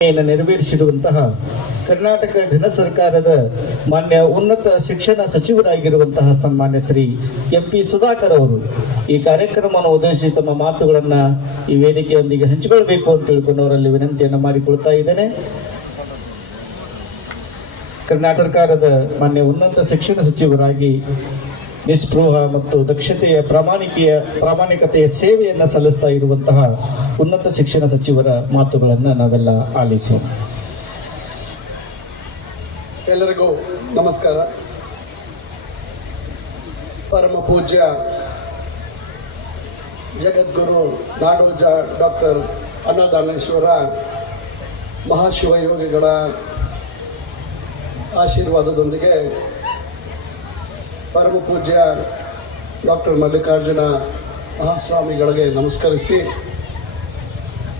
ನೆರವೇರಿಸಿರುವಂತಹ ಕರ್ನಾಟಕ ಘನ ಸರ್ಕಾರದ ಮಾನ್ಯ ಉನ್ನತ ಶಿಕ್ಷಣ ಸಚಿವರಾಗಿರುವಂತಹ ಸನ್ಮಾನ್ಯ ಶ್ರೀ ಎಂ.ಪಿ. ಸುಧಾಕರ್ ಅವರು ಈ ಕಾರ್ಯಕ್ರಮವನ್ನು ಉದ್ದೇಶಿಸಿ ತಮ್ಮ ಮಾತುಗಳನ್ನ ಈ ವೇದಿಕೆಯೊಂದಿಗೆ ಹಂಚಿಕೊಳ್ಬೇಕು ಅಂತ ತಿಳ್ಕೊಂಡು ಅವರಲ್ಲಿ ವಿನಂತಿಯನ್ನು ಮಾಡಿಕೊಳ್ತಾ ಇದ್ದೇನೆ. ಕರ್ನಾಟಕ ಸರ್ಕಾರದ ಮಾನ್ಯ ಉನ್ನತ ಶಿಕ್ಷಣ ಸಚಿವರಾಗಿ ನಿಸ್ಪೃಹ ಮತ್ತು ದಕ್ಷತೆಯ ಪ್ರಾಮಾಣಿಕತೆಯ ಸೇವೆಯನ್ನು ಸಲ್ಲಿಸ್ತಾ ಇರುವಂತಹ ಉನ್ನತ ಶಿಕ್ಷಣ ಸಚಿವರ ಮಾತುಗಳನ್ನು ನಾವೆಲ್ಲ ಆಲಿಸೋಣ. ಎಲ್ಲರಿಗೂ ನಮಸ್ಕಾರ. ಪರಮ ಪೂಜ್ಯ ಜಗದ್ಗುರು ನಾಡೋಜ ಡಾಕ್ಟರ್ ಅನ್ನದಾನೇಶ್ವರ ಮಹಾಶಿವಯೋಗಿಗಳ ಆಶೀರ್ವಾದದೊಂದಿಗೆ ಪರಮ ಪೂಜ್ಯ ಡಾಕ್ಟರ್ ಮಲ್ಲಿಕಾರ್ಜುನ ಮಹಾಸ್ವಾಮಿಗಳಿಗೆ ನಮಸ್ಕರಿಸಿ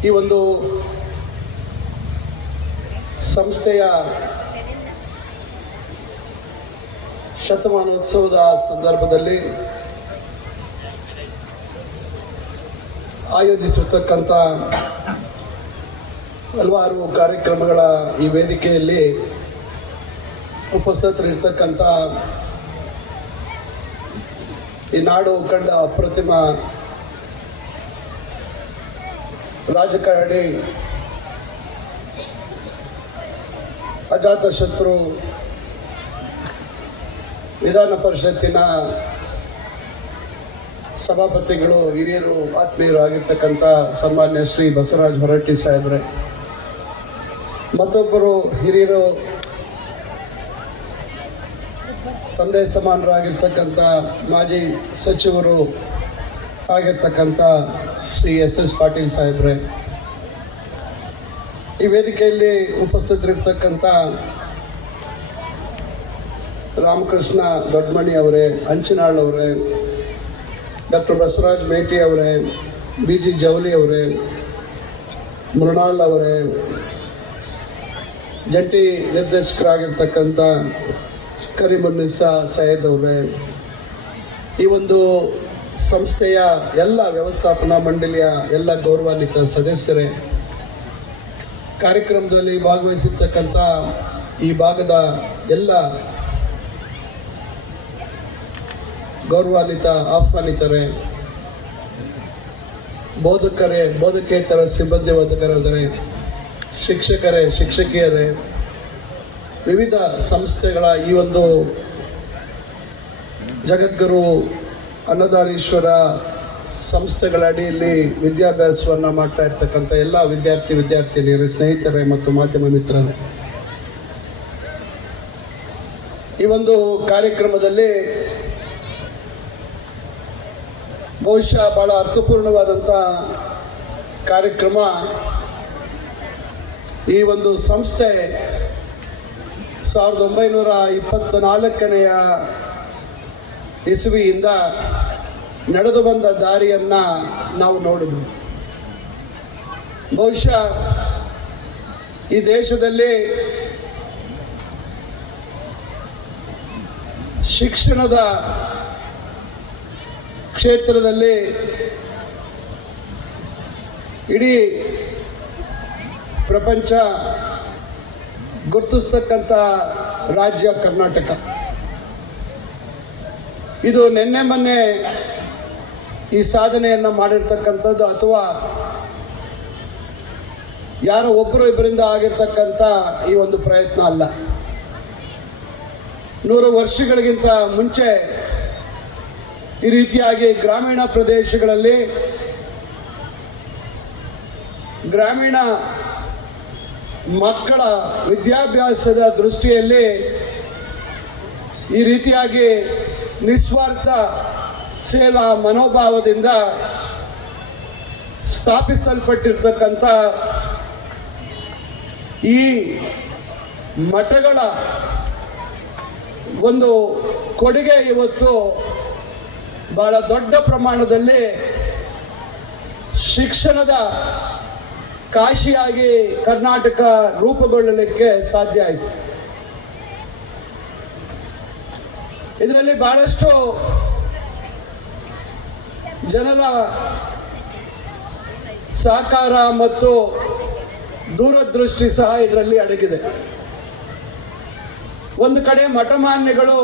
ಈ ಒಂದು ಸಂಸ್ಥೆಯ ಶತಮಾನೋತ್ಸವದ ಸಂದರ್ಭದಲ್ಲಿ ಆಯೋಜಿಸಿರ್ತಕ್ಕಂಥ ಹಲವಾರು ಕಾರ್ಯಕ್ರಮಗಳ ಈ ವೇದಿಕೆಯಲ್ಲಿ ಉಪಸ್ಥಿತರಿರ್ತಕ್ಕಂಥ ಈ ನಾಡು ಕಂಡ ಅಪ್ರತಿಮ ರಾಜಕಾರಣಿ, ಅಜಾತಶತ್ರು, ವಿಧಾನ ಪರಿಷತ್ತಿನ ಸಭಾಪತಿಗಳು, ಹಿರಿಯರು, ಆತ್ಮೀಯರು ಆಗಿರ್ತಕ್ಕಂಥ ಸನ್ಮಾನ್ಯ ಶ್ರೀ ಬಸವರಾಜ ಹೊರಟ್ಟಿ ಸಾಹೇಬ್ರೆ, ಮತ್ತೊಬ್ಬರು ಹಿರಿಯರು ತಂದೆ ಸಮಾನರಾಗಿರ್ತಕ್ಕಂಥ ಮಾಜಿ ಸಚಿವರು ಆಗಿರ್ತಕ್ಕಂಥ ಶ್ರೀ ಎಸ್ ಪಾಟೀಲ್ ಸಾಹೇಬ್ರೆ, ಈ ವೇದಿಕೆಯಲ್ಲಿ ಉಪಸ್ಥಿತರಿರ್ತಕ್ಕಂಥ ರಾಮಕೃಷ್ಣ ದೊಡ್ಡಮಣಿ ಅವರೇ, ಅಂಚಿನಾಳ್ ಅವರೇ, ಡಾಕ್ಟರ್ ಬಸವರಾಜ್ ಮೇಟಿ ಅವರೇ, ಬಿ.ಜಿ. ಜವಳಿ ಅವರೇ, ಮೃಣಾಲ್ ಅವರೇ, ಜಂಟಿ ನಿರ್ದೇಶಕರಾಗಿರ್ತಕ್ಕಂಥ ಕರೀಮುನ್ನಿಸಾ ಸೈಯದ್ ಅವರೇ, ಈ ಒಂದು ಸಂಸ್ಥೆಯ ಎಲ್ಲ ವ್ಯವಸ್ಥಾಪನಾ ಮಂಡಳಿಯ ಎಲ್ಲ ಗೌರವಾನ್ವಿತ ಸದಸ್ಯರೇ, ಕಾರ್ಯಕ್ರಮದಲ್ಲಿ ಭಾಗವಹಿಸಿರ್ತಕ್ಕಂಥ ಈ ಭಾಗದ ಎಲ್ಲ ಗೌರವಾನ್ವಿತ ಆಹ್ವಾನಿತರೇ, ಬೋಧಕರೇ, ಬೋಧಕೇತರ ಸಿಬ್ಬಂದಿ ವರ್ಗದವರೇ, ಶಿಕ್ಷಕರೇ, ಶಿಕ್ಷಕಿಯರೇ, ವಿವಿಧ ಸಂಸ್ಥೆಗಳ ಈ ಒಂದು ಜಗದ್ಗುರು ಅನ್ನದಾನೇಶ್ವರ ಸಂಸ್ಥೆಗಳ ಅಡಿಯಲ್ಲಿ ವಿದ್ಯಾಭ್ಯಾಸವನ್ನು ಮಾಡ್ತಾ ಇರ್ತಕ್ಕಂಥ ಎಲ್ಲ ವಿದ್ಯಾರ್ಥಿನಿಯರು, ಸ್ನೇಹಿತರೇ ಮತ್ತು ಮಾಧ್ಯಮ ಮಿತ್ರರೇ, ಈ ಒಂದು ಕಾರ್ಯಕ್ರಮದಲ್ಲಿ ಬಹುಶಃ ಬಹಳ ಅರ್ಥಪೂರ್ಣವಾದಂಥ ಕಾರ್ಯಕ್ರಮ. ಈ ಒಂದು ಸಂಸ್ಥೆ 1924ನೇ ಇಸವಿಯಿಂದ ನಡೆದು ಬಂದ ದಾರಿಯನ್ನ ನಾವು ನೋಡಿದ್ವಿ. ಬಹುಶಃ ಈ ದೇಶದಲ್ಲಿ ಶಿಕ್ಷಣದ ಕ್ಷೇತ್ರದಲ್ಲಿ ಇಡೀ ಪ್ರಪಂಚ ಗುರುತಿಸ್ತಕ್ಕಂಥ ರಾಜ್ಯ ಕರ್ನಾಟಕ. ಇದು ನಿನ್ನೆ ಮೊನ್ನೆ ಈ ಸಾಧನೆಯನ್ನು ಮಾಡಿರ್ತಕ್ಕಂಥದ್ದು ಅಥವಾ ಯಾರೋ ಒಬ್ಬರು ಇಬ್ಬರಿಂದ ಆಗಿರ್ತಕ್ಕಂಥ ಈ ಒಂದು ಪ್ರಯತ್ನ ಅಲ್ಲ. 100 ವರ್ಷಗಳಿಗಿಂತ ಮುಂಚೆ ಈ ರೀತಿಯಾಗಿ ಗ್ರಾಮೀಣ ಪ್ರದೇಶಗಳಲ್ಲಿ ಗ್ರಾಮೀಣ ಮಕ್ಕಳ ವಿದ್ಯಾಭ್ಯಾಸದ ದೃಷ್ಟಿಯಲ್ಲಿ ಈ ರೀತಿಯಾಗಿ ನಿಸ್ವಾರ್ಥ ಸೇವಾ ಮನೋಭಾವದಿಂದ ಸ್ಥಾಪಿಸಲ್ಪಟ್ಟಿರ್ತಕ್ಕಂಥ ಈ ಮಠಗಳ ಒಂದು ಕೊಡುಗೆ ಇವತ್ತು ಬಹಳ ದೊಡ್ಡ ಪ್ರಮಾಣದಲ್ಲಿ ಶಿಕ್ಷಣದ ಕಾಶಿಯಾಗಿ ಕರ್ನಾಟಕ ರೂಪುಗೊಳ್ಳಲಿಕ್ಕೆ ಸಾಧ್ಯ ಆಯಿತು. ಇದರಲ್ಲಿ ಬಹಳಷ್ಟು ಜನರ ಸಹಕಾರ ಮತ್ತು ದೂರದೃಷ್ಟಿ ಸಹ ಇದರಲ್ಲಿ ಅಡಗಿದೆ. ಒಂದು ಕಡೆ ಮಠಮಾನ್ಯಗಳು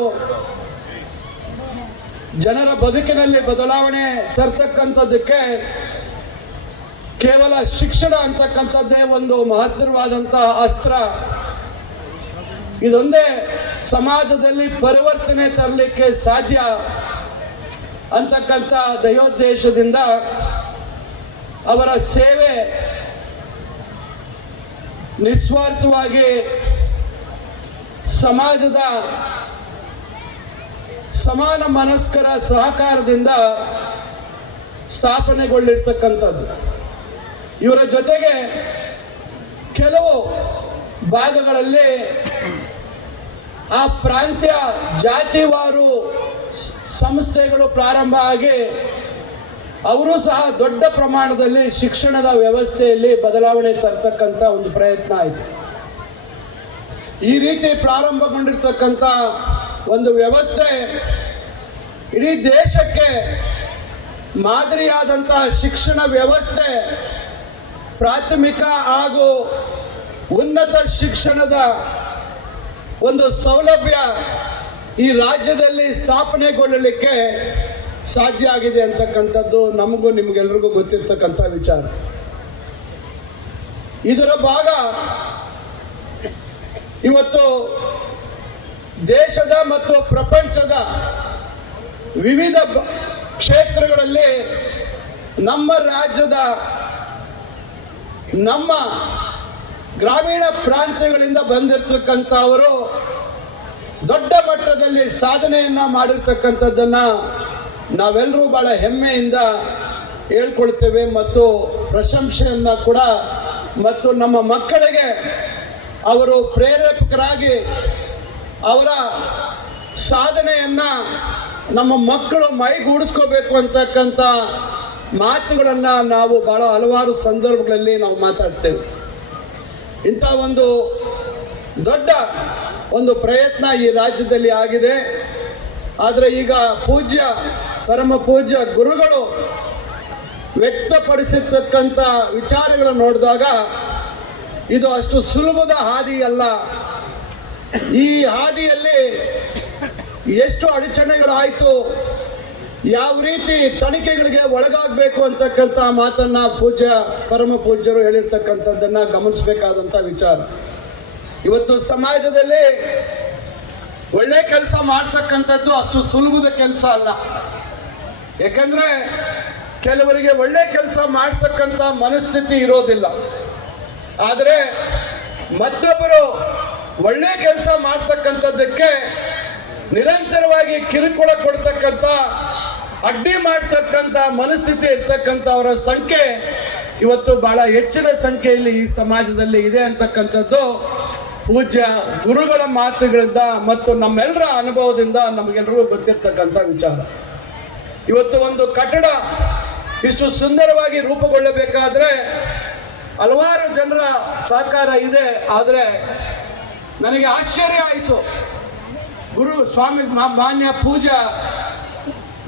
ಜನರ ಬದುಕಿನಲ್ಲಿ ಬದಲಾವಣೆ ತರ್ತಕ್ಕಂಥದ್ದಕ್ಕೆ ಕೇವಲ ಶಿಕ್ಷಣ ಅಂತಕ್ಕಂಥದ್ದೇ ಒಂದು ಮಹತ್ತರವಾದಂತಹ ಅಸ್ತ್ರ. ಇದೊಂದೇ ಸಮಾಜದಲ್ಲಿ ಪರಿವರ್ತನೆ ತರಲಿಕ್ಕೆ ಸಾಧ್ಯ ಅಂತಕ್ಕಂಥ ದಯೋದ್ದೇಶದಿಂದ ಅವರ ಸೇವೆ ನಿಸ್ವಾರ್ಥವಾಗಿ ಸಮಾಜದ ಸಮಾನ ಮನಸ್ಕರ ಸಹಕಾರದಿಂದ ಸ್ಥಾಪನೆಗೊಳ್ಳಿರ್ತಕ್ಕಂಥದ್ದು. ಇವರ ಜೊತೆಗೆ ಕೆಲವು ಭಾಗಗಳಲ್ಲಿ ಆ ಪ್ರಾಂತ್ಯ ಜಾತಿವಾರು ಸಂಸ್ಥೆಗಳು ಪ್ರಾರಂಭ ಆಗಿ ಅವರು ಸಹ ದೊಡ್ಡ ಪ್ರಮಾಣದಲ್ಲಿ ಶಿಕ್ಷಣದ ವ್ಯವಸ್ಥೆಯಲ್ಲಿ ಬದಲಾವಣೆ ತರ್ತಕ್ಕಂಥ ಒಂದು ಪ್ರಯತ್ನ ಆಯಿತು. ಈ ರೀತಿ ಪ್ರಾರಂಭಗೊಂಡಿರ್ತಕ್ಕಂಥ ಒಂದು ವ್ಯವಸ್ಥೆ ಇಡೀ ದೇಶಕ್ಕೆ ಮಾದರಿಯಾದಂತಹ ಶಿಕ್ಷಣ ವ್ಯವಸ್ಥೆ, ಪ್ರಾಥಮಿಕ ಹಾಗೂ ಉನ್ನತ ಶಿಕ್ಷಣದ ಒಂದು ಸೌಲಭ್ಯ ಈ ರಾಜ್ಯದಲ್ಲಿ ಸ್ಥಾಪನೆಗೊಳ್ಳಲಿಕ್ಕೆ ಸಾಧ್ಯ ಆಗಿದೆ ಅಂತಕ್ಕಂಥದ್ದು ನಮಗೂ ನಿಮ್ಗೆಲ್ರಿಗೂ ಗೊತ್ತಿರ್ತಕ್ಕಂಥ ವಿಚಾರ. ಇದರ ಭಾಗ ಇವತ್ತು ದೇಶದ ಮತ್ತು ಪ್ರಪಂಚದ ವಿವಿಧ ಕ್ಷೇತ್ರಗಳಲ್ಲಿ ನಮ್ಮ ರಾಜ್ಯದ ನಮ್ಮ ಗ್ರಾಮೀಣ ಪ್ರಾಂತ್ಯಗಳಿಂದ ಬಂದಿರತಕ್ಕಂಥವರು ದೊಡ್ಡ ಮಟ್ಟದಲ್ಲಿ ಸಾಧನೆಯನ್ನ ಮಾಡಿರ್ತಕ್ಕಂಥದ್ದನ್ನ ನಾವೆಲ್ಲರೂ ಬಹಳ ಹೆಮ್ಮೆಯಿಂದ ಹೇಳ್ಕೊಳ್ತೇವೆ ಮತ್ತು ಪ್ರಶಂಸೆಯನ್ನ ಕೂಡ, ಮತ್ತು ನಮ್ಮ ಮಕ್ಕಳಿಗೆ ಅವರು ಪ್ರೇರೇಪಕರಾಗಿ ಅವರ ಸಾಧನೆಯನ್ನ ನಮ್ಮ ಮಕ್ಕಳು ಮೈಗೂಡಿಸ್ಕೋಬೇಕು ಅಂತಕ್ಕಂಥ ಮಾತುಗಳನ್ನ ನಾವು ಬಹಳ ಹಲವಾರು ಸಂದರ್ಭಗಳಲ್ಲಿ ನಾವು ಮಾತಾಡ್ತೇವೆ. ಇಂಥ ಒಂದು ದೊಡ್ಡ ಒಂದು ಪ್ರಯತ್ನ ಈ ರಾಜ್ಯದಲ್ಲಿ ಆಗಿದೆ. ಆದರೆ ಈಗ ಪರಮ ಪೂಜ್ಯ ಗುರುಗಳು ವ್ಯಕ್ತಪಡಿಸಿರ್ತಕ್ಕಂಥ ವಿಚಾರಗಳನ್ನು ನೋಡಿದಾಗ ಇದು ಅಷ್ಟು ಸುಲಭದ ಹಾದಿ ಅಲ್ಲ. ಈ ಹಾದಿಯಲ್ಲಿ ಎಷ್ಟು ಅಡಚಣೆಗಳಾಯಿತು, ಯಾವ ರೀತಿ ತನಿಖೆಗಳಿಗೆ ಒಳಗಾಗಬೇಕು ಅಂತಕ್ಕಂಥ ಮಾತನ್ನ ಪರಮ ಪೂಜ್ಯರು ಹೇಳಿರ್ತಕ್ಕಂಥದ್ದನ್ನ ಗಮನಿಸಬೇಕಾದಂಥ ವಿಚಾರ. ಇವತ್ತು ಸಮಾಜದಲ್ಲಿ ಒಳ್ಳೆ ಕೆಲಸ ಮಾಡ್ತಕ್ಕಂಥದ್ದು ಅಷ್ಟು ಸುಲಭದ ಕೆಲಸ ಅಲ್ಲ. ಯಾಕಂದ್ರೆ ಕೆಲವರಿಗೆ ಒಳ್ಳೆ ಕೆಲಸ ಮಾಡ್ತಕ್ಕಂಥ ಮನಸ್ಥಿತಿ ಇರೋದಿಲ್ಲ. ಆದರೆ ಮತ್ತೊಬ್ಬರು ಒಳ್ಳೆ ಕೆಲಸ ಮಾಡ್ತಕ್ಕಂಥದ್ದಕ್ಕೆ ನಿರಂತರವಾಗಿ ಕಿರುಕುಳ ಕೊಡ್ತಕ್ಕಂಥ, ಅಡ್ಡಿ ಮಾಡ್ತಕ್ಕಂಥ ಮನಸ್ಥಿತಿ ಇರ್ತಕ್ಕಂಥವರ ಸಂಖ್ಯೆ ಇವತ್ತು ಬಹಳ ಹೆಚ್ಚಿನ ಸಂಖ್ಯೆಯಲ್ಲಿ ಈ ಸಮಾಜದಲ್ಲಿ ಇದೆ ಅಂತಕ್ಕಂಥದ್ದು ಪೂಜ್ಯ ಗುರುಗಳ ಮಾತುಗಳಿಂದ ಮತ್ತು ನಮ್ಮೆಲ್ಲರ ಅನುಭವದಿಂದ ನಮಗೆಲ್ಲರಿಗೂ ಗೊತ್ತಿರ್ತಕ್ಕಂಥ ವಿಚಾರ. ಇವತ್ತು ಒಂದು ಕಟ್ಟಡ ಇಷ್ಟು ಸುಂದರವಾಗಿ ರೂಪುಗೊಳ್ಳಬೇಕಾದ್ರೆ ಹಲವಾರು ಜನರ ಸಹಕಾರ ಇದೆ. ಆದರೆ ನನಗೆ ಆಶ್ಚರ್ಯ ಆಯಿತು, ಸ್ವಾಮಿ ಮಾನ್ಯ ಪೂಜಾ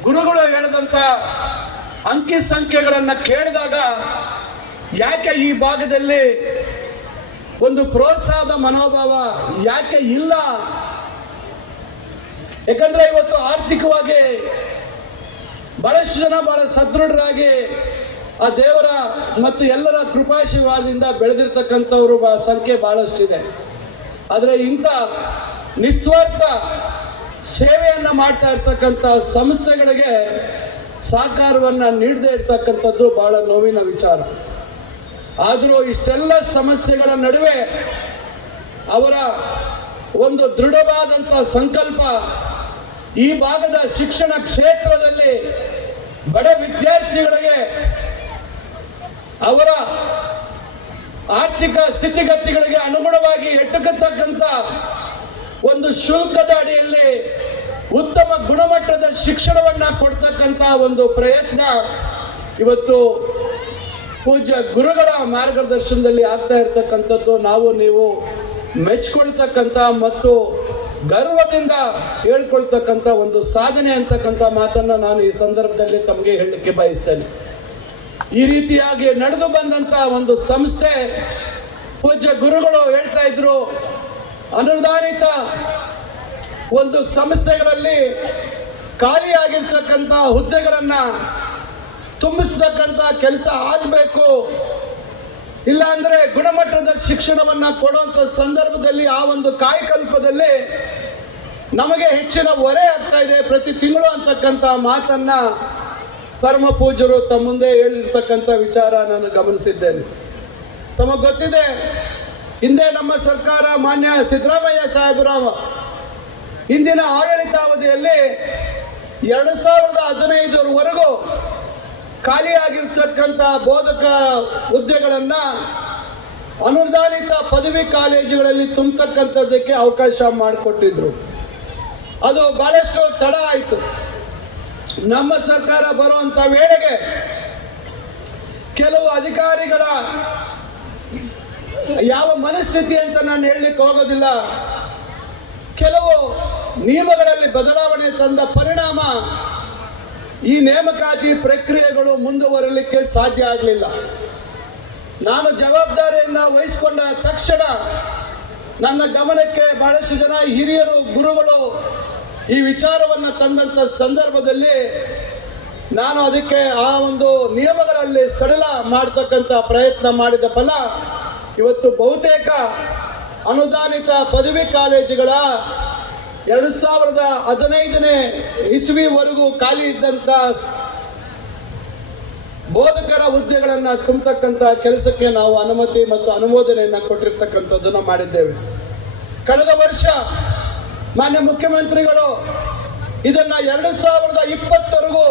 ಗುರುಗಳು ಹೇಳಿದಂಥ ಅಂಕಿ ಸಂಖ್ಯೆಗಳನ್ನು ಕೇಳಿದಾಗ ಯಾಕೆ ಈ ಭಾಗದಲ್ಲಿ ಒಂದು ಪ್ರೋತ್ಸಾಹದ ಮನೋಭಾವ ಯಾಕೆ ಇಲ್ಲ? ಯಾಕಂದ್ರೆ ಇವತ್ತು ಆರ್ಥಿಕವಾಗಿ ಬಹಳಷ್ಟು ಜನ ಬಹಳ ಸದೃಢರಾಗಿ ಆ ದೇವರ ಮತ್ತು ಎಲ್ಲರ ಕೃಪಾಶೀರ್ವಾದದಿಂದ ಬೆಳೆದಿರ್ತಕ್ಕಂಥವ್ರ ಸಂಖ್ಯೆ ಬಹಳಷ್ಟಿದೆ. ಆದರೆ ಇಂಥ ನಿಸ್ವಾರ್ಥ ಸೇವೆಯನ್ನ ಮಾಡ್ತಾ ಇರ್ತಕ್ಕಂಥ ಸಂಸ್ಥೆಗಳಿಗೆ ಸಹಕಾರವನ್ನ ನೀಡದೇ ಇರ್ತಕ್ಕಂಥದ್ದು ಬಹಳ ನೋವಿನ ವಿಚಾರ. ಆದರೂ ಇಷ್ಟೆಲ್ಲ ಸಮಸ್ಯೆಗಳ ನಡುವೆ ಅವರ ಒಂದು ದೃಢವಾದಂಥ ಸಂಕಲ್ಪ ಈ ಭಾಗದ ಶಿಕ್ಷಣ ಕ್ಷೇತ್ರದಲ್ಲಿ ಬಡ ವಿದ್ಯಾರ್ಥಿಗಳಿಗೆ ಅವರ ಆರ್ಥಿಕ ಸ್ಥಿತಿಗತಿಗಳಿಗೆ ಅನುಗುಣವಾಗಿ ಎಟಕತಕ್ಕಂಥ ಒಂದು ಶುಲ್ಕದ ಅಡಿಯಲ್ಲಿ ಉತ್ತಮ ಗುಣಮಟ್ಟದ ಶಿಕ್ಷಣವನ್ನ ಕೊಡ್ತಕ್ಕಂಥ ಒಂದು ಪ್ರಯತ್ನ ಇವತ್ತು ಪೂಜ್ಯ ಗುರುಗಳ ಮಾರ್ಗದರ್ಶನದಲ್ಲಿ ಆಗ್ತಾ ಇರ್ತಕ್ಕಂಥದ್ದು ನಾವು ನೀವು ಮೆಚ್ಕೊಳ್ತಕ್ಕಂಥ ಮತ್ತು ಗರ್ವದಿಂದ ಹೇಳ್ಕೊಳ್ತಕ್ಕಂಥ ಒಂದು ಸಾಧನೆ ಅಂತಕ್ಕಂಥ ಮಾತನ್ನ ನಾನು ಈ ಸಂದರ್ಭದಲ್ಲಿ ತಮಗೆ ಹೇಳಲಿಕ್ಕೆ ಬಯಸ್ತೇನೆ. ಈ ರೀತಿಯಾಗಿ ನಡೆದು ಬಂದಂತ ಒಂದು ಸಂಸ್ಥೆ ಪೂಜ್ಯ ಗುರುಗಳು ಹೇಳ್ತಾ ಇದ್ರು, ಅನುದಾನಿತ ಒಂದು ಸಂಸ್ಥೆಗಳಲ್ಲಿ ಖಾಲಿಯಾಗಿರ್ತಕ್ಕಂಥ ಹುದ್ದೆಗಳನ್ನ ತುಂಬಿಸ್ತಕ್ಕಂಥ ಕೆಲಸ ಆಗಬೇಕು. ಇಲ್ಲ ಅಂದ್ರೆ ಗುಣಮಟ್ಟದ ಶಿಕ್ಷಣವನ್ನ ಕೊಡುವಂತ ಸಂದರ್ಭದಲ್ಲಿ ಆ ಒಂದು ಕಾಯಕಲ್ಪದಲ್ಲಿ ನಮಗೆ ಹೆಚ್ಚಿನ ಹೊರೆ ಆಗ್ತಾ ಇದೆ ಪ್ರತಿ ತಿಂಗಳು ಅಂತಕ್ಕಂಥ ಮಾತನ್ನ ಪರಮ ಪೂಜ್ಯರು ತಮ್ಮ ಮುಂದೆ ಹೇಳಿರ್ತಕ್ಕಂಥ ವಿಚಾರ ನಾನು ಗಮನಿಸಿದ್ದೇನೆ. ತಮಗೆ ಗೊತ್ತಿದೆ, ಹಿಂದೆ ನಮ್ಮ ಸರ್ಕಾರ ಮಾನ್ಯ ಸಿದ್ದರಾಮಯ್ಯ ಸಾಹೇಬರ ಹಿಂದಿನ ಆಡಳಿತಾವಧಿಯಲ್ಲಿ 2015ರವರೆಗೂ ಖಾಲಿಯಾಗಿರ್ತಕ್ಕಂಥ ಬೋಧಕ ಹುದ್ದೆಗಳನ್ನ ಅನುದಾನಿತ ಪದವಿ ಕಾಲೇಜುಗಳಲ್ಲಿ ತುಂಬತಕ್ಕಂಥದ್ದಕ್ಕೆ ಅವಕಾಶ ಮಾಡಿಕೊಟ್ಟಿದ್ರು. ಅದು ಬಹಳಷ್ಟು ತಡ ಆಯಿತು. ನಮ್ಮ ಸರ್ಕಾರ ಬರುವಂತ ವೇಳೆಗೆ ಕೆಲವು ಅಧಿಕಾರಿಗಳ ಯಾವ ಮನಸ್ಥಿತಿ ಅಂತ ನಾನು ಹೇಳಲಿಕ್ಕೆ ಹೋಗೋದಿಲ್ಲ, ಕೆಲವು ನಿಯಮಗಳಲ್ಲಿ ಬದಲಾವಣೆ ತಂದ ಪರಿಣಾಮ ಈ ನೇಮಕಾತಿ ಪ್ರಕ್ರಿಯೆಗಳು ಮುಂದುವರಲಿಕ್ಕೆ ಸಾಧ್ಯ ಆಗಲಿಲ್ಲ. ನಾನು ಜವಾಬ್ದಾರಿಯನ್ನು ವಹಿಸಿಕೊಂಡ ತಕ್ಷಣ ನನ್ನ ಗಮನಕ್ಕೆ ಬಹಳಷ್ಟು ಜನ ಹಿರಿಯರು ಗುರುಗಳು ಈ ವಿಚಾರವನ್ನು ತಂದಂತ ಸಂದರ್ಭದಲ್ಲಿ ನಾನು ಅದಕ್ಕೆ ಆ ಒಂದು ನಿಯಮಗಳಲ್ಲಿ ಸಡಿಲ ಮಾಡತಕ್ಕಂಥ ಪ್ರಯತ್ನ ಮಾಡಿದ ಫಲ ಇವತ್ತು ಬಹುತೇಕ ಅನುದಾನಿತ ಪದವಿ ಕಾಲೇಜುಗಳ 2015ನೇ ಇಸ್ವಿವರೆಗೂ ಖಾಲಿ ಇದ್ದಂತ ಬೋಧಕರ ಹುದ್ದೆಗಳನ್ನ ತುಂಬತಕ್ಕಂಥ ಕೆಲಸಕ್ಕೆ ನಾವು ಅನುಮತಿ ಮತ್ತು ಅನುಮೋದನೆಯನ್ನ ಕೊಟ್ಟಿರ್ತಕ್ಕಂಥದ್ದನ್ನ ಮಾಡಿದ್ದೇವೆ. ಕಳೆದ ವರ್ಷ ಮಾನ್ಯ ಮುಖ್ಯಮಂತ್ರಿಗಳು ಇದನ್ನ 2020ವರೆಗೂ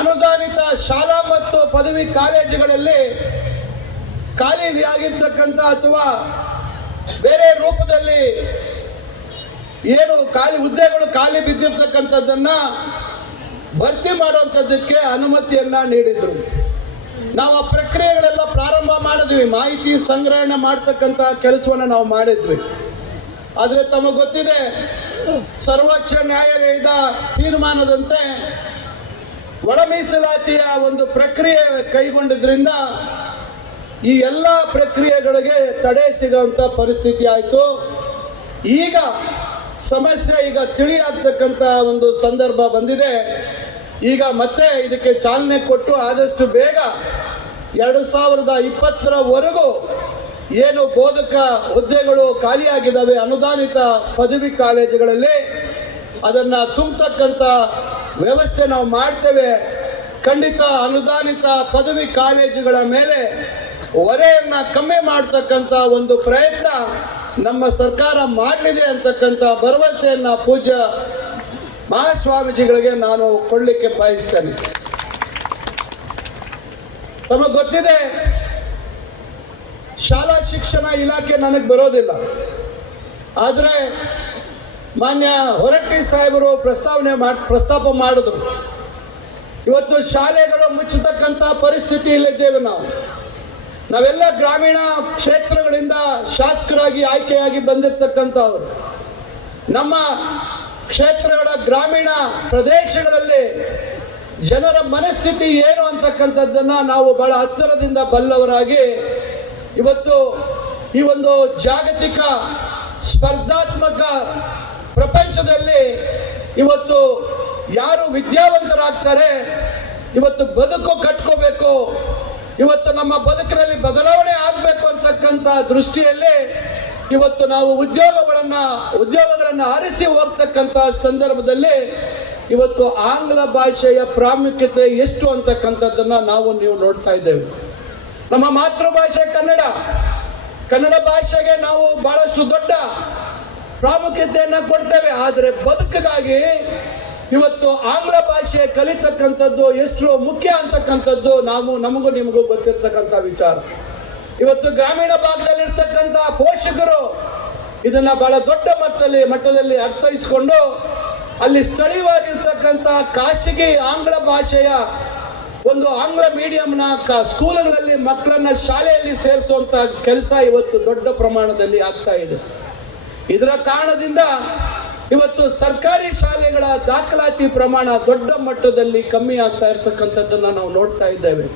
ಅನುದಾನಿತ ಶಾಲಾ ಮತ್ತು ಪದವಿ ಕಾಲೇಜುಗಳಲ್ಲಿ ಖಾಲಿಯಾಗಿರ್ತಕ್ಕಂಥ ಅಥವಾ ಬೇರೆ ರೂಪದಲ್ಲಿ ಏನು ಹುದ್ದೆಗಳು ಖಾಲಿ ಬಿದ್ದಿರ್ತಕ್ಕಂಥದ್ದನ್ನ ಭರ್ತಿ ಮಾಡುವಂಥದ್ದಕ್ಕೆ ಅನುಮತಿಯನ್ನ ನೀಡಿದ್ರು. ನಾವು ಆ ಪ್ರಕ್ರಿಯೆಗಳೆಲ್ಲ ಪ್ರಾರಂಭ ಮಾಡಿದ್ವಿ, ಮಾಹಿತಿ ಸಂಗ್ರಹಣೆ ಮಾಡ್ತಕ್ಕಂಥ ಕೆಲಸವನ್ನ ನಾವು ಮಾಡಿದ್ವಿ. ಆದ್ರೆ ತಮಗೆ ಗೊತ್ತಿದೆ, ಸರ್ವೋಚ್ಚ ನ್ಯಾಯಾಲಯದ ತೀರ್ಮಾನದಂತೆ ಒಳ ಮೀಸಲಾತಿಯ ಒಂದು ಪ್ರಕ್ರಿಯೆ ಕೈಗೊಂಡಿದ್ರಿಂದ ಈ ಎಲ್ಲ ಪ್ರಕ್ರಿಯೆಗಳಿಗೆ ತಡೆ ಸಿಗುವಂತ ಪರಿಸ್ಥಿತಿ ಆಯಿತು. ಈಗ ಸಮಸ್ಯೆ ಈಗ ತಿಳಿಯಾಗ್ತಕ್ಕಂಥ ಒಂದು ಸಂದರ್ಭ ಬಂದಿದೆ. ಈಗ ಮತ್ತೆ ಇದಕ್ಕೆ ಚಾಲನೆ ಕೊಟ್ಟು ಆದಷ್ಟು ಬೇಗ 2020ರವರೆಗೂ ಏನು ಬೋಧಕ ಹುದ್ದೆಗಳು ಖಾಲಿಯಾಗಿದ್ದಾವೆ ಅನುದಾನಿತ ಪದವಿ ಕಾಲೇಜುಗಳಲ್ಲಿ ಅದನ್ನ ತುಂಬತಕ್ಕಂಥ ವ್ಯವಸ್ಥೆ ನಾವು ಮಾಡ್ತೇವೆ. ಖಂಡಿತ ಅನುದಾನಿತ ಪದವಿ ಕಾಲೇಜುಗಳ ಮೇಲೆ ಹೊರೆಯನ್ನ ಕಮ್ಮಿ ಮಾಡತಕ್ಕಂಥ ಒಂದು ಪ್ರಯತ್ನ ನಮ್ಮ ಸರ್ಕಾರ ಮಾಡಲಿದೆ ಅಂತಕ್ಕಂಥ ಭರವಸೆಯನ್ನ ಪೂಜ್ಯ ಮಹಾಸ್ವಾಮೀಜಿಗಳಿಗೆ ನಾನು ಕೊಡ್ಲಿಕ್ಕೆ ಬಯಸ್ತೇನೆ. ತಮಗೆ ಗೊತ್ತಿದೆ, ಶಾಲಾ ಶಿಕ್ಷಣ ಇಲಾಖೆ ನನಗೆ ಬರೋದಿಲ್ಲ, ಆದ್ರೆ ಮಾನ್ಯ ಹೊರಟ್ಟಿ ಸಾಹೇಬರು ಪ್ರಸ್ತಾಪ ಮಾಡಿದ್ರು. ಇವತ್ತು ಶಾಲೆಗಳು ಮುಚ್ಚತಕ್ಕಂಥ ಪರಿಸ್ಥಿತಿಯಲ್ಲಿದ್ದೇವೆ. ನಾವೆಲ್ಲ ಗ್ರಾಮೀಣ ಕ್ಷೇತ್ರಗಳಿಂದ ಶಾಸಕರಾಗಿ ಆಯ್ಕೆಯಾಗಿ ಬಂದಿರತಕ್ಕಂಥವ್ರು. ನಮ್ಮ ಕ್ಷೇತ್ರಗಳ ಗ್ರಾಮೀಣ ಪ್ರದೇಶಗಳಲ್ಲಿ ಜನರ ಮನಸ್ಥಿತಿ ಏನು ಅಂತಕ್ಕಂಥದ್ದನ್ನ ನಾವು ಬಹಳ ಹತ್ತಿರದಿಂದ ಬಲ್ಲವರಾಗಿ ಇವತ್ತು ಈ ಒಂದು ಜಾಗತಿಕ ಸ್ಪರ್ಧಾತ್ಮಕ ಪ್ರಪಂಚದಲ್ಲಿ ಇವತ್ತು ಯಾರು ವಿದ್ಯಾವಂತರಾಗ್ತಾರೆ, ಇವತ್ತು ಬದುಕು ಕಟ್ಕೋಬೇಕು, ಇವತ್ತು ನಮ್ಮ ಬದುಕಿನಲ್ಲಿ ಬದಲಾವಣೆ ಆಗಬೇಕು ಅಂತಕ್ಕಂಥ ದೃಷ್ಟಿಯಲ್ಲಿ ಇವತ್ತು ನಾವು ಉದ್ಯೋಗಗಳನ್ನ ಆರಿಸಿ ಹೋಗ್ತಕ್ಕಂಥ ಸಂದರ್ಭದಲ್ಲಿ ಇವತ್ತು ಆಂಗ್ಲ ಭಾಷೆಯ ಪ್ರಾಮುಖ್ಯತೆ ಎಷ್ಟು ಅಂತಕ್ಕಂಥದ್ದನ್ನ ನೀವು ನೋಡ್ತಾ ಇದ್ದೇವೆ. ನಮ್ಮ ಮಾತೃಭಾಷೆ ಕನ್ನಡ ಭಾಷೆಗೆ ನಾವು ಬಹಳಷ್ಟು ದೊಡ್ಡ ಪ್ರಾಮುಖ್ಯತೆಯನ್ನ ಕೊಡ್ತೇವೆ. ಆದರೆ ಬದುಕಿಗಾಗಿ ಇವತ್ತು ಆಂಗ್ಲ ಭಾಷೆ ಕಲಿತಕ್ಕಂಥದ್ದು ಎಷ್ಟು ಮುಖ್ಯ ಅಂತಕ್ಕಂಥದ್ದು ನಮಗೂ ನಿಮಗೂ ಗೊತ್ತಿರ್ತಕ್ಕಂಥ ವಿಚಾರ. ಇವತ್ತು ಗ್ರಾಮೀಣ ಭಾಗದಲ್ಲಿರ್ತಕ್ಕಂಥ ಪೋಷಕರು ಇದನ್ನ ಬಹಳ ದೊಡ್ಡ ಮಟ್ಟದಲ್ಲಿ ಅರ್ಥೈಸಿಕೊಂಡು ಅಲ್ಲಿ ಸ್ಥಳೀಯವಾಗಿರ್ತಕ್ಕಂಥ ಖಾಸಗಿ ಆಂಗ್ಲ ಭಾಷೆಯ ಒಂದು ಆಂಗ್ಲ ಮೀಡಿಯಂನ ಸ್ಕೂಲ್ಗಳಲ್ಲಿ ಮಕ್ಕಳನ್ನ ಶಾಲೆಯಲ್ಲಿ ಸೇರಿಸುವಂತ ಕೆಲಸ ಇವತ್ತು ದೊಡ್ಡ ಪ್ರಮಾಣದಲ್ಲಿ ಆಗ್ತಾ ಇದೆ. ಇದರ ಕಾರಣದಿಂದ ಇವತ್ತು ಸರ್ಕಾರಿ ಶಾಲೆಗಳ ದಾಖಲಾತಿ ಪ್ರಮಾಣ ದೊಡ್ಡ ಮಟ್ಟದಲ್ಲಿ ಕಮ್ಮಿ ಆಗ್ತಾ ಇರ್ತಕ್ಕಂಥದ್ದನ್ನ ನಾವು ನೋಡ್ತಾ ಇದ್ದೇವೆ.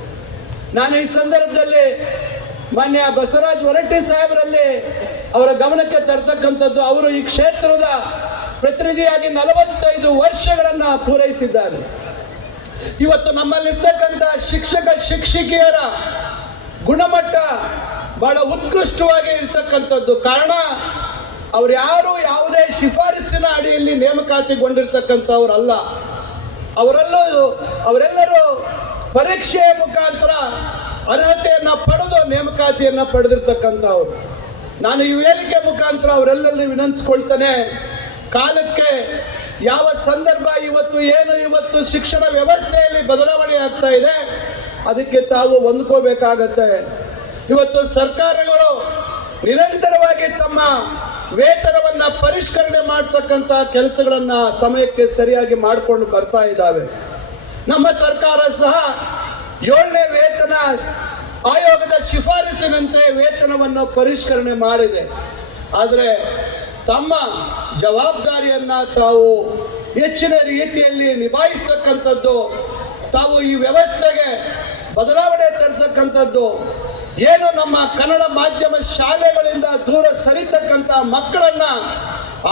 ನಾನು ಈ ಸಂದರ್ಭದಲ್ಲಿ ಮಾನ್ಯ ಬಸವರಾಜ್ ಹೊರಟ್ಟಿ ಸಾಹೇಬರಲ್ಲಿ ಅವರ ಗಮನಕ್ಕೆ ತರ್ತಕ್ಕಂಥದ್ದು, ಅವರು ಈ ಕ್ಷೇತ್ರದ ಪ್ರತಿನಿಧಿಯಾಗಿ 45 ವರ್ಷಗಳನ್ನ ಪೂರೈಸಿದ್ದಾರೆ. ಇವತ್ತು ನಮ್ಮಲ್ಲಿರ್ತಕ್ಕಂಥ ಶಿಕ್ಷಕ ಶಿಕ್ಷಕಿಯರ ಗುಣಮಟ್ಟ ಬಹಳ ಉತ್ಕೃಷ್ಟವಾಗಿ ಇರ್ತಕ್ಕಂಥದ್ದು. ಕಾರಣ ಅವ್ರು ಯಾರು ಯಾವುದೇ ಶಿಫಾರಸಿನ ಅಡಿಯಲ್ಲಿ ನೇಮಕಾತಿಗೊಂಡಿರ್ತಕ್ಕಂಥವ್ರಲ್ಲ. ಅವರೆಲ್ಲರೂ ಪರೀಕ್ಷೆಯ ಮುಖಾಂತರ ಅರ್ಹತೆಯನ್ನ ಪಡೆದು ನೇಮಕಾತಿಯನ್ನ ಪಡೆದಿರ್ತಕ್ಕಂಥವ್ರು. ನಾನು ಈ ವೇದಿಕೆ ಮುಖಾಂತರ ಅವರೆಲ್ಲರಲ್ಲಿ ವಿನಂತಿಸ್ಕೊಳ್ತೇನೆ, ಕಾಲಕ್ಕೆ ಯಾವ ಸಂದರ್ಭ ಇವತ್ತು ಶಿಕ್ಷಣ ವ್ಯವಸ್ಥೆಯಲ್ಲಿ ಬದಲಾವಣೆ ಆಗ್ತಾ ಇದೆ, ಅದಕ್ಕೆ ತಾವು ಹೊಂದ್ಕೋಬೇಕಾಗತ್ತೆ. ಇವತ್ತು ಸರ್ಕಾರಗಳು ನಿರಂತರವಾಗಿ ತಮ್ಮ ವೇತನವನ್ನ ಪರಿಷ್ಕರಣೆ ಮಾಡತಕ್ಕಂತ ಕೆಲಸಗಳನ್ನ ಸಮಯಕ್ಕೆ ಸರಿಯಾಗಿ ಮಾಡಿಕೊಂಡು ಬರ್ತಾ ಇದ್ದಾವೆ. ನಮ್ಮ ಸರ್ಕಾರ ಸಹ 7ನೇ ವೇತನ ಆಯೋಗದ ಶಿಫಾರಸಿನಂತೆ ವೇತನವನ್ನು ಪರಿಷ್ಕರಣೆ ಮಾಡಿದೆ. ಆದರೆ ತಮ್ಮ ಜವಾಬ್ದಾರಿಯನ್ನ ತಾವು ಹೆಚ್ಚಿನ ರೀತಿಯಲ್ಲಿ ನಿಭಾಯಿಸತಕ್ಕಂಥದ್ದು, ತಾವು ಈ ವ್ಯವಸ್ಥೆಗೆ ಬದಲಾವಣೆ ತರ್ತಕ್ಕಂಥದ್ದು, ಏನು ನಮ್ಮ ಕನ್ನಡ ಮಾಧ್ಯಮ ಶಾಲೆಗಳಿಂದ ದೂರ ಸರಿತಕ್ಕಂಥ ಮಕ್ಕಳನ್ನ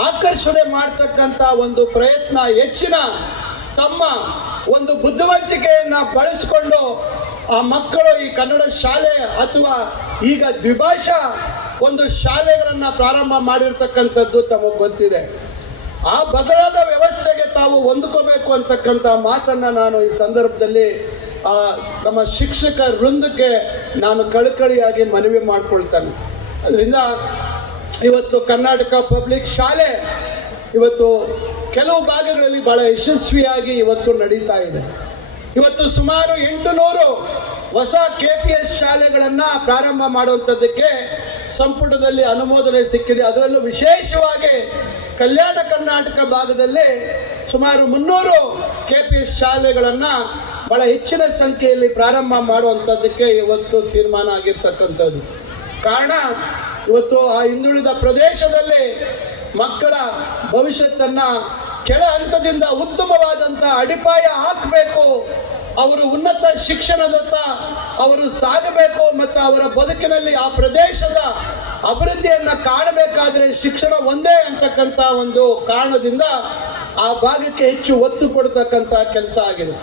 ಆಕರ್ಷಣೆ ಮಾಡತಕ್ಕಂಥ ಒಂದು ಪ್ರಯತ್ನ, ಹೆಚ್ಚಿನ ತಮ್ಮ ಒಂದು ಬುದ್ಧಿವಂತಿಕೆಯನ್ನ ಬಳಸಿಕೊಂಡು ಆ ಮಕ್ಕಳು ಈ ಕನ್ನಡ ಶಾಲೆ ಅಥವಾ ಈಗ ದ್ವಿಭಾಷಾ ಒಂದು ಶಾಲೆಗಳನ್ನ ಪ್ರಾರಂಭ ಮಾಡಿರ್ತಕ್ಕಂಥದ್ದು ತಮಗೆ ಗೊತ್ತಿದೆ. ಆ ಬದಲಾದ ವ್ಯವಸ್ಥೆಗೆ ತಾವು ಹೊಂದ್ಕೋಬೇಕು ಅಂತಕ್ಕಂಥ ಮಾತನ್ನ ನಾನು ಈ ಸಂದರ್ಭದಲ್ಲಿ ನಮ್ಮ ಶಿಕ್ಷಕ ವೃಂದಕ್ಕೆ ನಾನು ಕಳಕಳಿಯಾಗಿ ಮನವಿ ಮಾಡ್ಕೊಳ್ತೇನೆ. ಅದರಿಂದ ಇವತ್ತು ಕರ್ನಾಟಕ ಪಬ್ಲಿಕ್ ಶಾಲೆ ಇವತ್ತು ಕೆಲವು ಭಾಗಗಳಲ್ಲಿ ಬಹಳ ಯಶಸ್ವಿಯಾಗಿ ಇವತ್ತು ನಡೀತಾ ಇದೆ. ಇವತ್ತು ಸುಮಾರು 800 ಹೊಸ KPS ಶಾಲೆಗಳನ್ನ ಪ್ರಾರಂಭ ಮಾಡುವಂಥದ್ದಕ್ಕೆ ಸಂಪುಟದಲ್ಲಿ ಅನುಮೋದನೆ ಸಿಕ್ಕಿದೆ. ಅದರಲ್ಲೂ ವಿಶೇಷವಾಗಿ ಕಲ್ಯಾಣ ಕರ್ನಾಟಕ ಭಾಗದಲ್ಲಿ ಸುಮಾರು 300 KPS ಶಾಲೆಗಳನ್ನ ಬಹಳ ಹೆಚ್ಚಿನ ಸಂಖ್ಯೆಯಲ್ಲಿ ಪ್ರಾರಂಭ ಮಾಡುವಂಥದ್ದಕ್ಕೆ ಇವತ್ತು ತೀರ್ಮಾನ ಆಗಿರ್ತಕ್ಕಂಥದ್ದು. ಕಾರಣ ಇವತ್ತು ಆ ಹಿಂದುಳಿದ ಪ್ರದೇಶದಲ್ಲಿ ಮಕ್ಕಳ ಭವಿಷ್ಯತ್ತನ್ನ ಕೆಳ ಹಂತದಿಂದ ಉತ್ತಮವಾದಂತ ಅಡಿಪಾಯ ಹಾಕಬೇಕು, ಅವರು ಉನ್ನತ ಶಿಕ್ಷಣದತ್ತ ಅವರು ಸಾಗಬೇಕು ಮತ್ತು ಅವರ ಬದುಕಿನಲ್ಲಿ ಆ ಪ್ರದೇಶದ ಅಭಿವೃದ್ಧಿಯನ್ನ ಕಾಣಬೇಕಾದ್ರೆ ಶಿಕ್ಷಣ ಒಂದೇ ಅಂತಕ್ಕಂಥ ಒಂದು ಕಾರಣದಿಂದ ಆ ಭಾಗಕ್ಕೆ ಹೆಚ್ಚು ಒತ್ತು ಕೊಡ್ತಕ್ಕಂಥ ಕೆಲಸ ಆಗಿದೆ.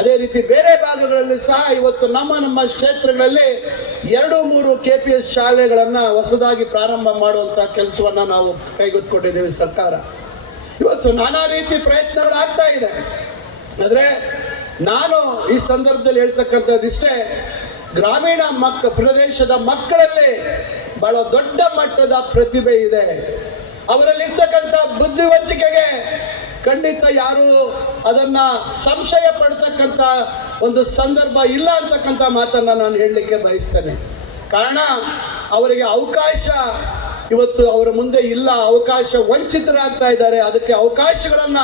ಅದೇ ರೀತಿ ಬೇರೆ ಭಾಗಗಳಲ್ಲಿ ಸಹ ಇವತ್ತು ನಮ್ಮ ಕ್ಷೇತ್ರಗಳಲ್ಲಿ 2-3 KPS ಶಾಲೆಗಳನ್ನ ಹೊಸದಾಗಿ ಪ್ರಾರಂಭ ಮಾಡುವಂತ ಕೆಲಸವನ್ನ ನಾವು ಕೈಗೆತ್ತಿಕೊಂಡಿದ್ದೇವೆ. ಸರ್ಕಾರ ಇವತ್ತು ನಾನಾ ರೀತಿ ಪ್ರಯತ್ನಗಳು ಆಗ್ತಾ ಇದೆ. ಆದ್ರೆ ನಾನು ಈ ಸಂದರ್ಭದಲ್ಲಿ ಹೇಳ್ತಕ್ಕಂಥದ್ದಿಷ್ಟೇ, ಗ್ರಾಮೀಣ ಪ್ರದೇಶದ ಮಕ್ಕಳಲ್ಲಿ ಬಹಳ ದೊಡ್ಡ ಮಟ್ಟದ ಪ್ರತಿಭೆ ಇದೆ. ಅವರಲ್ಲಿರ್ತಕ್ಕಂಥ ಬುದ್ಧಿವಂತಿಕೆಗೆ ಖಂಡಿತ ಯಾರು ಅದನ್ನ ಸಂಶಯ ಪಡ್ತಕ್ಕಂಥ ಒಂದು ಸಂದರ್ಭ ಇಲ್ಲ ಅಂತಕ್ಕಂಥ ಮಾತನ್ನ ನಾನು ಹೇಳಲಿಕ್ಕೆ ಬಯಸ್ತೇನೆ. ಕಾರಣ ಅವರಿಗೆ ಅವಕಾಶ ಇವತ್ತು ಅವರ ಮುಂದೆ ಇಲ್ಲ, ಅವಕಾಶ ವಂಚಿತರಾಗ್ತಾ ಇದ್ದಾರೆ. ಅದಕ್ಕೆ ಅವಕಾಶಗಳನ್ನ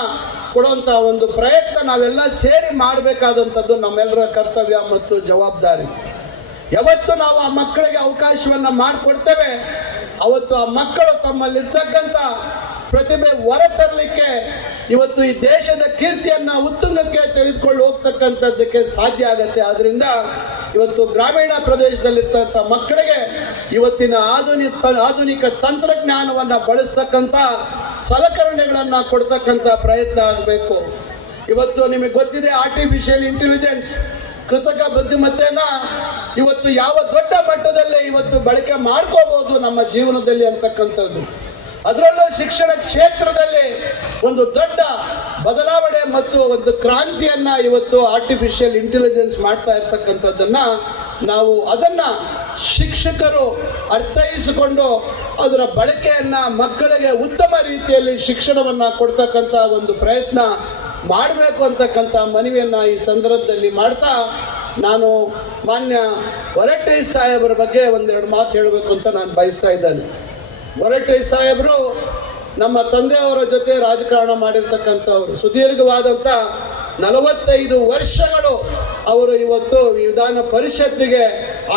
ಕೊಡುವಂತ ಒಂದು ಪ್ರಯತ್ನ ನಾವೆಲ್ಲ ಸೇರಿ ಮಾಡಬೇಕಾದಂಥದ್ದು ನಮ್ಮೆಲ್ಲರ ಕರ್ತವ್ಯ ಮತ್ತು ಜವಾಬ್ದಾರಿ. ಯಾವತ್ತು ನಾವು ಆ ಮಕ್ಕಳಿಗೆ ಅವಕಾಶವನ್ನ ಮಾಡಿಕೊಡ್ತೇವೆ ಅವತ್ತು ಆ ಮಕ್ಕಳು ತಮ್ಮಲ್ಲಿರ್ತಕ್ಕಂಥ ಪ್ರತಿಭೆ ಹೊರತರಲಿಕ್ಕೆ ಇವತ್ತು ಈ ದೇಶದ ಕೀರ್ತಿಯನ್ನ ಉತ್ತುಂಗಕ್ಕೆ ತೆಗೆದುಕೊಂಡು ಹೋಗ್ತಕ್ಕಂಥದ್ದಕ್ಕೆ ಸಾಧ್ಯ ಆಗತ್ತೆ. ಆದ್ರಿಂದ ಇವತ್ತು ಗ್ರಾಮೀಣ ಪ್ರದೇಶದಲ್ಲಿರ್ತಕ್ಕಂಥ ಮಕ್ಕಳಿಗೆ ಇವತ್ತಿನ ಆಧುನಿಕ ತಂತ್ರಜ್ಞಾನವನ್ನ ಬಳಸ್ತಕ್ಕಂಥ ಸಲಕರಣೆಗಳನ್ನ ಕೊಡ್ತಕ್ಕಂಥ ಪ್ರಯತ್ನ ಆಗಬೇಕು. ಇವತ್ತು ನಿಮಗೆ ಗೊತ್ತಿದೆ, ಆರ್ಟಿಫಿಷಿಯಲ್ ಇಂಟೆಲಿಜೆನ್ಸ್ ಕೃತಕ ಬುದ್ಧಿಮತ್ತೆಯನ್ನ ಇವತ್ತು ಯಾವ ದೊಡ್ಡ ಮಟ್ಟದಲ್ಲಿ ಇವತ್ತು ಬಳಕೆ ಮಾಡ್ಕೋಬಹುದು ನಮ್ಮ ಜೀವನದಲ್ಲಿ ಅಂತಕ್ಕಂಥದ್ದು. ಅದರಲ್ಲೂ ಶಿಕ್ಷಣ ಕ್ಷೇತ್ರದಲ್ಲಿ ಒಂದು ದೊಡ್ಡ ಬದಲಾವಣೆ ಮತ್ತು ಒಂದು ಕ್ರಾಂತಿಯನ್ನ ಇವತ್ತು ಆರ್ಟಿಫಿಷಿಯಲ್ ಇಂಟೆಲಿಜೆನ್ಸ್ ಮಾಡ್ತಾ ಇರ್ತಕ್ಕಂಥದ್ದನ್ನ ನಾವು ಅದನ್ನ ಶಿಕ್ಷಕರು ಅರ್ಥೈಸಿಕೊಂಡು ಅದರ ಬಳಕೆಯನ್ನ ಮಕ್ಕಳಿಗೆ ಉತ್ತಮ ರೀತಿಯಲ್ಲಿ ಶಿಕ್ಷಣವನ್ನ ಕೊಡ್ತಕ್ಕಂಥ ಒಂದು ಪ್ರಯತ್ನ ಮಾಡಬೇಕು ಅಂತಕ್ಕಂಥ ಮನವಿಯನ್ನ ಈ ಸಂದರ್ಭದಲ್ಲಿ ಮಾಡ್ತಾ, ನಾನು ಮಾನ್ಯ ಹೊರಟ್ಟಿ ಸಾಹೇಬರ ಬಗ್ಗೆ ಒಂದೆರಡು ಮಾತು ಹೇಳಬೇಕು ಅಂತ ನಾನು ಬಯಸ್ತಾ ಇದ್ದೇನೆ. ಹೊರಟ್ಟಿ ಸಾಹೇಬರು ನಮ್ಮ ತಂದೆಯವರ ಜೊತೆ ರಾಜಕಾರಣ ಮಾಡಿರ್ತಕ್ಕಂಥವ್ರು. ಸುದೀರ್ಘವಾದಂಥ 45 ವರ್ಷಗಳು ಅವರು ಇವತ್ತು ವಿಧಾನ ಪರಿಷತ್ತಿಗೆ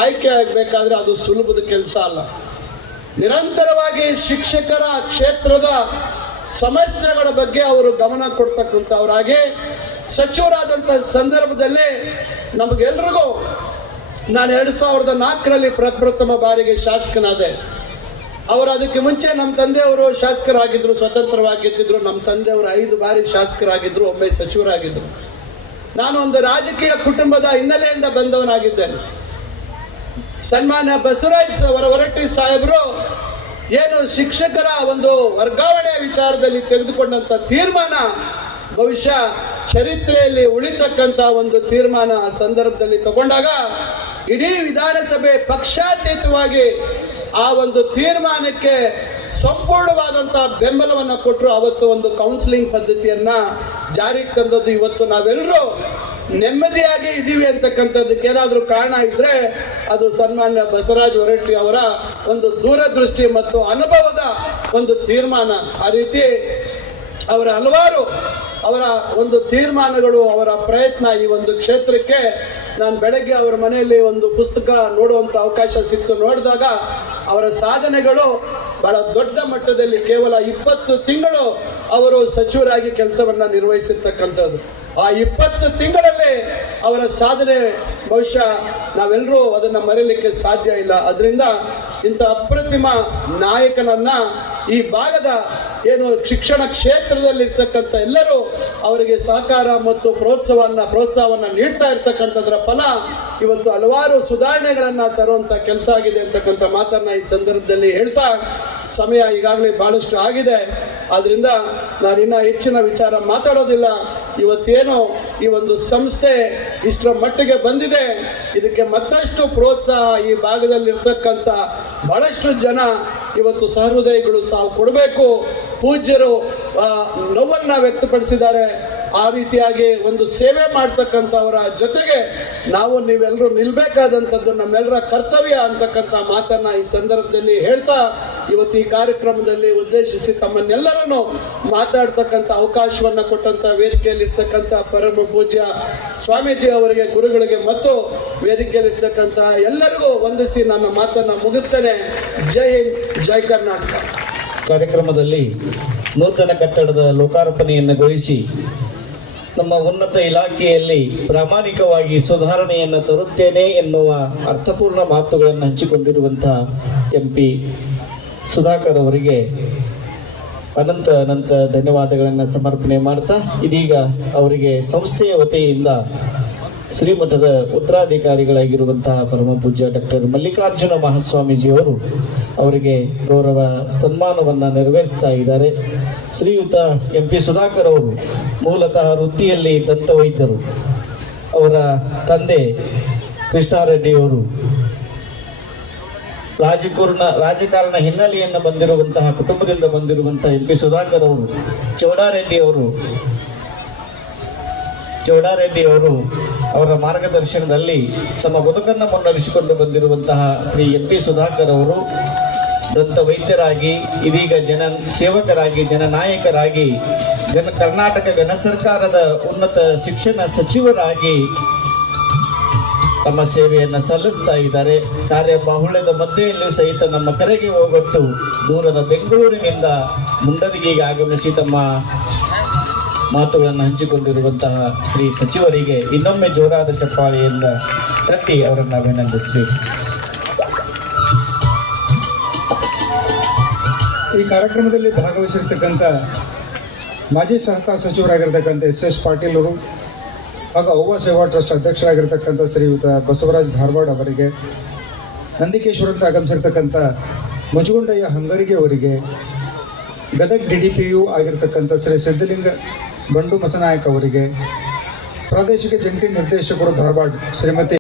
ಆಯ್ಕೆ ಆಗಬೇಕಾದ್ರೆ ಅದು ಸುಲಭದ ಕೆಲಸ ಅಲ್ಲ. ನಿರಂತರವಾಗಿ ಶಿಕ್ಷಕರ ಕ್ಷೇತ್ರದ ಸಮಸ್ಯೆಗಳ ಬಗ್ಗೆ ಅವರು ಗಮನ ಕೊಡ್ತಕ್ಕಂಥವರಾಗಿ ಸಚಿವರಾದಂಥ ಸಂದರ್ಭದಲ್ಲಿ ನಮಗೆಲ್ರಿಗೂ ನಾನು 2004ರಲ್ಲಿ ಪ್ರಪ್ರಥಮ ಬಾರಿಗೆ ಶಾಸಕನಾದೆ. ಅವರು ಅದಕ್ಕೆ ಮುಂಚೆ ನಮ್ಮ ತಂದೆಯವರು ಶಾಸಕರಾಗಿದ್ರು, ಸ್ವತಂತ್ರವಾಗಿದ್ದರು. ನಮ್ಮ ತಂದೆಯವರು 5 ಬಾರಿ ಶಾಸಕರಾಗಿದ್ರು, ಒಮ್ಮೆ ಸಚಿವರಾಗಿದ್ದರು. ನಾನು ಒಂದು ರಾಜಕೀಯ ಕುಟುಂಬದ ಹಿನ್ನೆಲೆಯಿಂದ ಬಂದವನಾಗಿದ್ದೇನೆ. ಸನ್ಮಾನ್ಯ ಬಸವರಾಜ್ ಹೊರಟ್ಟಿ ಸಾಹೇಬರು ಏನು ಶಿಕ್ಷಕರ ಒಂದು ವರ್ಗಾವಣೆ ವಿಚಾರದಲ್ಲಿ ತೆಗೆದುಕೊಂಡಂತ ತೀರ್ಮಾನ ಬಹುಶಃ ಚರಿತ್ರೆಯಲ್ಲಿ ಉಳಿತಕ್ಕಂತ ಒಂದು ತೀರ್ಮಾನ ಆ ಸಂದರ್ಭದಲ್ಲಿ ತಗೊಂಡಾಗ ಇಡೀ ವಿಧಾನಸಭೆ ಪಕ್ಷಾತೀತವಾಗಿ ಆ ಒಂದು ತೀರ್ಮಾನಕ್ಕೆ ಸಂಪೂರ್ಣವಾದಂತಹ ಬೆಂಬಲವನ್ನು ಕೊಟ್ಟರು. ಅವತ್ತು ಒಂದು ಕೌನ್ಸಿಲಿಂಗ್ ಪದ್ಧತಿಯನ್ನ ಜಾರಿಗೆ ತಂದದ್ದು. ಇವತ್ತು ನಾವೆಲ್ಲರೂ ನೆಮ್ಮದಿಯಾಗಿ ಇದ್ದೀವಿ ಅಂತಕ್ಕಂಥದ್ದಕ್ಕೆ ಏನಾದರೂ ಕಾರಣ ಇದ್ರೆ ಅದು ಸನ್ಮಾನ್ಯ ಬಸವರಾಜ್ ಹೊರಟ್ಟಿ ಅವರ ಒಂದು ದೂರದೃಷ್ಟಿ ಮತ್ತು ಅನುಭವದ ಒಂದು ತೀರ್ಮಾನ. ಆ ರೀತಿ ಅವರ ಹಲವಾರು ಅವರ ಒಂದು ತೀರ್ಮಾನಗಳು, ಅವರ ಪ್ರಯತ್ನ ಈ ಒಂದು ಕ್ಷೇತ್ರಕ್ಕೆ. ನಾನು ಬೆಳಗ್ಗೆ ಅವರ ಮನೆಯಲ್ಲಿ ಒಂದು ಪುಸ್ತಕ ನೋಡುವಂತ ಅವಕಾಶ ಸಿಕ್ತು. ನೋಡಿದಾಗ ಅವರ ಸಾಧನೆಗಳು ಬಹಳ ದೊಡ್ಡ ಮಟ್ಟದಲ್ಲಿ, ಕೇವಲ 20 ತಿಂಗಳು ಅವರು ಸಚಿವರಾಗಿ ಕೆಲಸವನ್ನ ನಿರ್ವಹಿಸಿರ್ತಕ್ಕಂಥದ್ದು. ಆ 20 ತಿಂಗಳಲ್ಲಿ ಅವರ ಸಾಧನೆ ಬಹುಶಃ ನಾವೆಲ್ಲರೂ ಅದನ್ನ ಮರೆಯಲಿಕ್ಕೆ ಸಾಧ್ಯ ಇಲ್ಲ. ಅದರಿಂದ ಇಂಥ ಅಪ್ರತಿಮ ನಾಯಕನನ್ನ ಈ ಭಾಗದ ಏನು ಶಿಕ್ಷಣ ಕ್ಷೇತ್ರದಲ್ಲಿ ಇರ್ತಕ್ಕಂಥ ಎಲ್ಲರೂ ಅವರಿಗೆ ಸಹಕಾರ ಮತ್ತು ಪ್ರೋತ್ಸಾಹವನ್ನ ನೀಡ್ತಾ ಇರ್ತಕ್ಕಂಥದ್ರ ಫಲ ಇವತ್ತು ಹಲವಾರು ಸುಧಾರಣೆಗಳನ್ನ ತರುವಂತ ಕೆಲಸ ಆಗಿದೆ ಅಂತಕ್ಕಂಥ ಮಾತನ್ನ ಈ ಸಂದರ್ಭದಲ್ಲಿ ಹೇಳ್ತಾ, ಸಮಯ ಈಗಾಗಲೇ ಬಹಳಷ್ಟು ಆಗಿದೆ. ಆದ್ರಿಂದ ನಾನು ಇನ್ನ ಹೆಚ್ಚಿನ ವಿಚಾರ ಮಾತಾಡೋದಿಲ್ಲ. ಇವತ್ತೇನು ಈ ಒಂದು ಸಂಸ್ಥೆ ಇಷ್ಟರ ಮಟ್ಟಿಗೆ ಬಂದಿದೆ, ಇದಕ್ಕೆ ಮತ್ತಷ್ಟು ಪ್ರೋತ್ಸಾಹ ಈ ಭಾಗದಲ್ಲಿ ಇರ್ತಕ್ಕಂಥ ಬಹಳಷ್ಟು ಜನ ಇವತ್ತು ಸಹೃದಯಿಗಳು ಸಾವು ಕೊಡಬೇಕು. ಪೂಜ್ಯರು ನೋವನ್ನ ವ್ಯಕ್ತಪಡಿಸಿದ್ದಾರೆ. ಆ ರೀತಿಯಾಗಿ ಒಂದು ಸೇವೆ ಮಾಡ್ತಕ್ಕಂಥವರ ಜೊತೆಗೆ ನೀವೆಲ್ಲರೂ ನಿಲ್ಬೇಕಾದಂಥದ್ದು ನಮ್ಮೆಲ್ಲರ ಕರ್ತವ್ಯ ಅಂತಕ್ಕಂಥ ಮಾತನ್ನ ಈ ಸಂದರ್ಭದಲ್ಲಿ ಹೇಳ್ತಾ, ಇವತ್ತು ಈ ಕಾರ್ಯಕ್ರಮದಲ್ಲಿ ಉದ್ದೇಶಿಸಿ ತಮ್ಮನ್ನೆಲ್ಲರನ್ನು ಮಾತಾಡ್ತಕ್ಕಂಥ ಅವಕಾಶವನ್ನ ಕೊಟ್ಟಂತ ವೇದಿಕೆಯಲ್ಲಿ ಇರ್ತಕ್ಕಂಥ ಪರಮ ಪೂಜ್ಯ ಸ್ವಾಮೀಜಿ ಅವರಿಗೆ, ಗುರುಗಳಿಗೆ ಮತ್ತು ವೇದಿಕೆಯಲ್ಲಿ ಇರ್ತಕ್ಕಂಥ ಎಲ್ಲರಿಗೂ ವಂದಿಸಿ ನನ್ನ ಮಾತನ್ನ ಮುಗಿಸ್ತೇನೆ. ಜೈ ಹಿಂದ್, ಜೈ ಕರ್ನಾಟಕ. ಕಾರ್ಯಕ್ರಮದಲ್ಲಿ ನೂತನ ಕಟ್ಟಡದ ಲೋಕಾರ್ಪಣೆಯನ್ನುಗೊಳಿಸಿ ನಮ್ಮ ಉನ್ನತ ಇಲಾಖೆಯಲ್ಲಿ ಪ್ರಾಮಾಣಿಕವಾಗಿ ಸುಧಾರಣೆಯನ್ನು ತರುತ್ತೇನೆ ಎನ್ನುವ ಅರ್ಥಪೂರ್ಣ ಮಾತುಗಳನ್ನು ಹಂಚಿಕೊಂಡಿರುವಂತಹ MP ಸುಧಾಕರ್ ಅವರಿಗೆ ಅನಂತ ಧನ್ಯವಾದಗಳನ್ನು ಸಮರ್ಪಣೆ ಮಾಡ್ತಾ, ಇದೀಗ ಅವರಿಗೆ ಸಂಸ್ಥೆಯ ವತಿಯಿಂದ ಶ್ರೀಮಠದ ಉತ್ತರಾಧಿಕಾರಿಗಳಾಗಿರುವಂತಹ ಪರಮ ಪೂಜ್ಯ ಡಾಕ್ಟರ್ ಮಲ್ಲಿಕಾರ್ಜುನ ಮಹಾಸ್ವಾಮೀಜಿಯವರು ಅವರಿಗೆ ಗೌರವ ಸನ್ಮಾನವನ್ನು ನೆರವೇರಿಸ್ತಾ ಇದ್ದಾರೆ. ಶ್ರೀಯುತ MP ಸುಧಾಕರ್ ಅವರು ಮೂಲತಃ ವೃತ್ತಿಯಲ್ಲಿ ದಂತವೈದ್ಯರು. ಅವರ ತಂದೆ ಕೃಷ್ಣಾರೆಡ್ಡಿ ಅವರು ರಾಜಕಾರಣ ಹಿನ್ನೆಲೆಯನ್ನು ಬಂದಿರುವಂತಹ ಕುಟುಂಬದಿಂದ ಬಂದಿರುವಂತಹ MP ಸುಧಾಕರ್ ಅವರು ಚೌಡಾರೆಡ್ಡಿ ಅವರು ಅವರ ಮಾರ್ಗದರ್ಶನದಲ್ಲಿ ತಮ್ಮ ಬದುಕನ್ನು ಮುನ್ನಡೆಸಿಕೊಂಡು ಬಂದಿರುವಂತಹ ಶ್ರೀ MP ಸುಧಾಕರ್ ಅವರು ದಂತ ವೈದ್ಯರಾಗಿ, ಇದೀಗ ಸೇವಕರಾಗಿ, ಜನನಾಯಕರಾಗಿ, ಕರ್ನಾಟಕ ಘನ ಸರ್ಕಾರದ ಉನ್ನತ ಶಿಕ್ಷಣ ಸಚಿವರಾಗಿ ತಮ್ಮ ಸೇವೆಯನ್ನು ಸಲ್ಲಿಸ್ತಾ ಇದ್ದಾರೆ. ಕಾರ್ಯಬಾಹುಳ್ಯದ ಮಧ್ಯೆಯಲ್ಲೂ ಸಹಿತ ನಮ್ಮ ಕರೆಗೆ ಹೋಗೊಟ್ಟು ದೂರದ ಬೆಂಗಳೂರಿನಿಂದ ಮುಂಡರಗಿಗೆ ಆಗಮಿಸಿ ತಮ್ಮ ಮಾತುಗಳನ್ನು ಹಂಚಿಕೊಂಡಿರುವಂತಹ ಶ್ರೀ ಸಚಿವರಿಗೆ ಇನ್ನೊಮ್ಮೆ ಜೋರಾದ ಚಪ್ಪಾಳೆಯಿಂದ ತಟ್ಟಿ ಅವರನ್ನು ಅಭಿನಂದಿಸಬೇಕು. ಈ ಕಾರ್ಯಕ್ರಮದಲ್ಲಿ ಭಾಗವಹಿಸಿರ್ತಕ್ಕಂಥ ಮಾಜಿ ಸಹಕಾರ ಸಚಿವರಾಗಿರ್ತಕ್ಕಂಥ SS ಪಾಟೀಲ್ ಅವರು ಹಾಗೂ ಅವ್ವ ಸೇವಾ ಟ್ರಸ್ಟ್ ಅಧ್ಯಕ್ಷರಾಗಿರ್ತಕ್ಕಂಥ ಶ್ರೀಯುತ ಬಸವರಾಜ್ ಧಾರವಾಡ ಅವರಿಗೆ, ನಂದಿಕೇಶ್ವರ ಆಗಮಿಸಿರ್ತಕ್ಕಂಥ ಮುಜುಗುಂಡಯ್ಯ ಹಂಗರಿಗೆ ಅವರಿಗೆ, ಗದಗ DDPU ಆಗಿರ್ತಕ್ಕಂಥ ಶ್ರೀ ಸಿದ್ಧಲಿಂಗ ಬಂಡು ಮಸನಾಯಕ್ ಅವರಿಗೆ, ಪ್ರಾದೇಶಿಕ ಜಂಟಿ ನಿರ್ದೇಶಕರು ಧಾರವಾಡ ಶ್ರೀಮತಿ